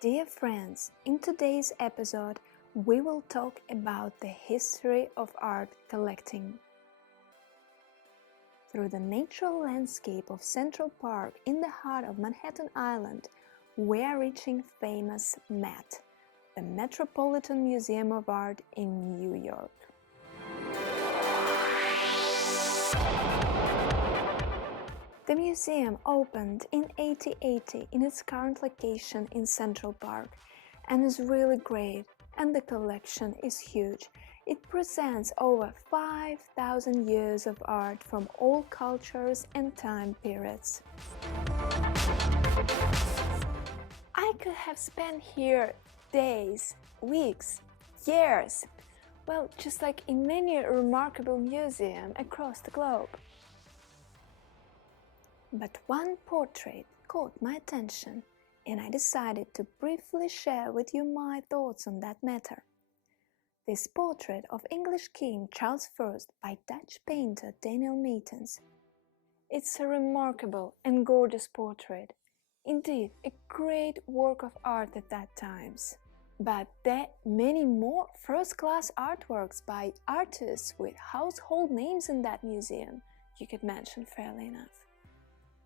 Dear friends, in today's episode, we will talk about the history of art collecting. Through the natural landscape of Central Park in the heart of Manhattan Island, we are reaching famous MET, the Metropolitan Museum of Art in New York. The museum opened in 1880 in its current location in Central Park and is really great, and the collection is huge. It presents over 5,000 years of art from all cultures and time periods. I could have spent here days, weeks, years, well, just like in many remarkable museums across the globe. But one portrait caught my attention, and I decided to briefly share with you my thoughts on that matter. This portrait of English King Charles I by Dutch painter Daniël Mijtens. It's a remarkable and gorgeous portrait, indeed a great work of art at that times. But there are many more first-class artworks by artists with household names in that museum, you could mention fairly enough.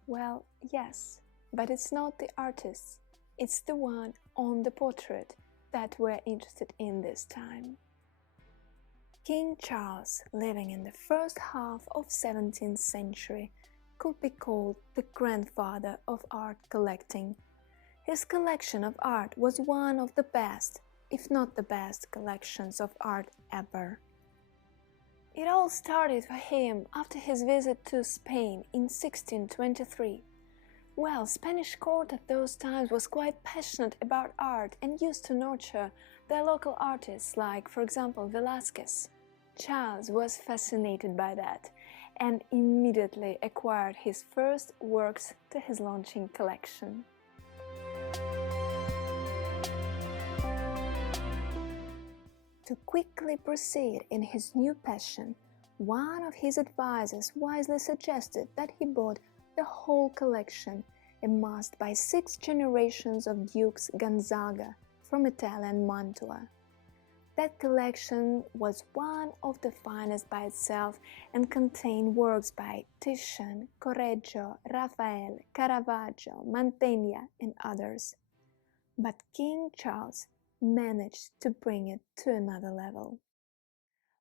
Well, yes, but it's not the artists, it's the one on the portrait that we're interested in this time. King Charles, living in the first half of 17th century, could be called the grandfather of art collecting. His collection of art was one of the best, if not the best, collections of art ever. It all started for him after his visit to Spain in 1623. Well, Spanish court at those times was quite passionate about art and used to nurture their local artists like, for example, Velázquez. Charles was fascinated by that and immediately acquired his first works to his launching collection. To quickly proceed in his new passion, one of his advisors wisely suggested that he bought the whole collection, amassed by 6 generations of Dukes Gonzaga from Italian Mantua. That collection was one of the finest by itself and contained works by Titian, Correggio, Raphael, Caravaggio, Mantegna, and others. But King Charles managed to bring it to another level.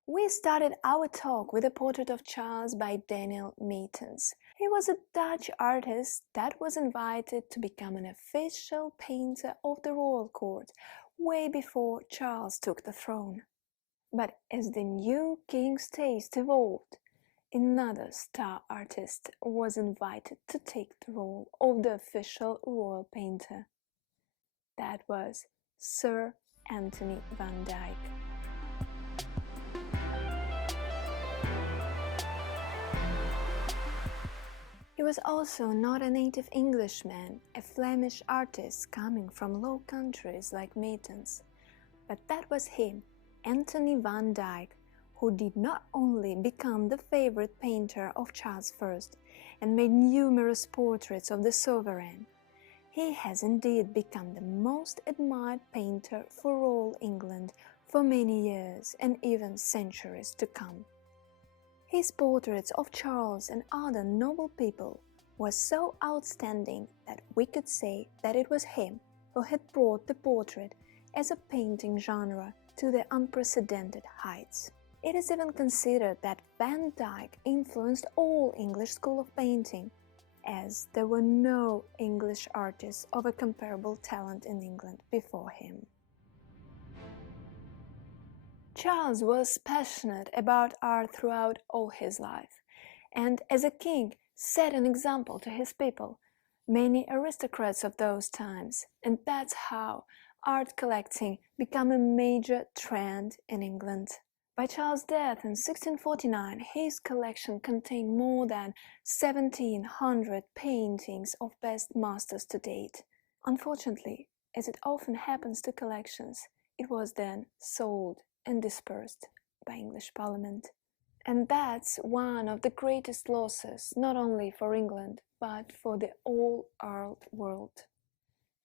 We started our talk with a portrait of Charles by Daniël Mijtens. He was a Dutch artist that was invited to become an official painter of the royal court way before Charles took the throne. But as the new king's taste evolved, another star artist was invited to take the role of the official royal painter. That was Sir Anthony van Dyck. He was also not a native Englishman, a Flemish artist coming from Low Countries like Mijtens, but that was him, Anthony van Dyck, who did not only become the favorite painter of Charles I and made numerous portraits of the sovereign. He has indeed become the most admired painter for all England for many years and even centuries to come. His portraits of Charles and other noble people were so outstanding that we could say that it was him who had brought the portrait as a painting genre to the unprecedented heights. It is even considered that Van Dyck influenced all English school of painting, as there were no English artists of a comparable talent in England before him. Charles was passionate about art throughout all his life, and as a king set an example to his people, many aristocrats of those times, and that's how art collecting became a major trend in England. By Charles' death in 1649, his collection contained more than 1,700 paintings of best masters to date. Unfortunately, as it often happens to collections, it was then sold and dispersed by English Parliament. And that's one of the greatest losses, not only for England, but for the whole art world.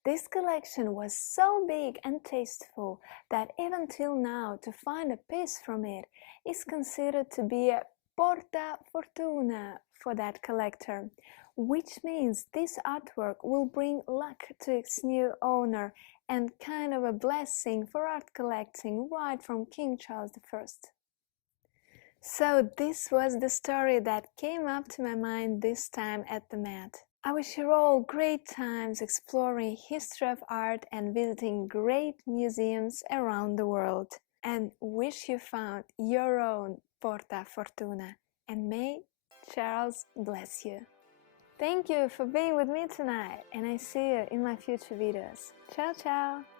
This collection was so big and tasteful that even till now to find a piece from it is considered to be a porta fortuna for that collector, which means this artwork will bring luck to its new owner and kind of a blessing for art collecting right from King Charles I. So this was the story that came up to my mind this time at the Met. I wish you all great times exploring history of art and visiting great museums around the world. And wish you found your own Porta Fortuna. And may Charles bless you. Thank you for being with me tonight, and I see you in my future videos. Ciao, ciao!